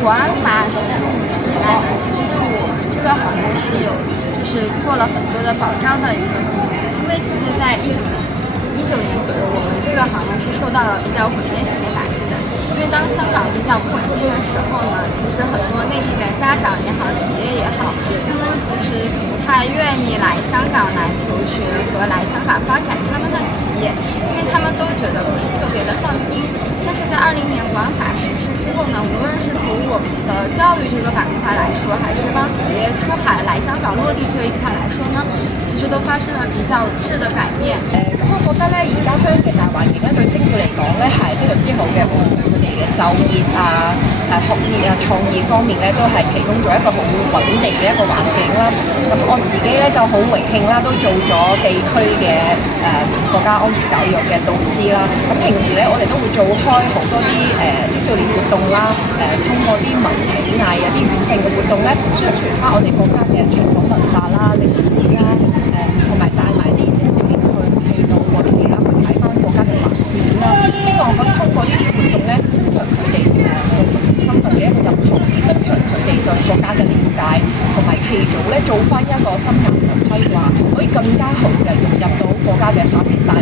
國安法實施5年以來呢，其實對我們這個行業是有就是做了很多的保障的一個行業。因為其實在19年左右，我們這個行業是受到了比較毀滅性的打擊的。因為當香港比較不穩定的時候呢，其實很多內地的家長也好，企業也好，他們其實不太願意來香港來求學和來香港發展他們的企業，因為他們都覺得不是特別的放心。但是在20年國安法實施之後呢，無論是從我們的教育這個板塊來說，還是幫企業出海來香港落地這一塊來說呢，其實都發生了比較質的改變。咁我覺得咧，而家香港嘅大環境咧，對青少嚟講咧係非常之好嘅，無論佢哋嘅就業啊、學業啊、創業方面咧，都係提供咗一個好穩定嘅一個環境啦。咁我自己咧就好榮幸啦，都做咗地區嘅國家安全教育嘅導師啦。咁平時咧，我哋都會做開好多啲青少年活動啦，通過啲文體藝啊、啲軟性嘅活動咧，宣傳翻我哋國家嘅傳統文化啦、歷史啦，同埋帶埋啲青少年去到外地啦，去睇翻國家嘅發展啦。希望可以通過呢啲活動咧，增強佢哋對國民身份嘅一個認同，增強佢哋對國家嘅了解，同埋期早咧做翻一個深入嘅規劃，可以更加好嘅融入到國家嘅發展大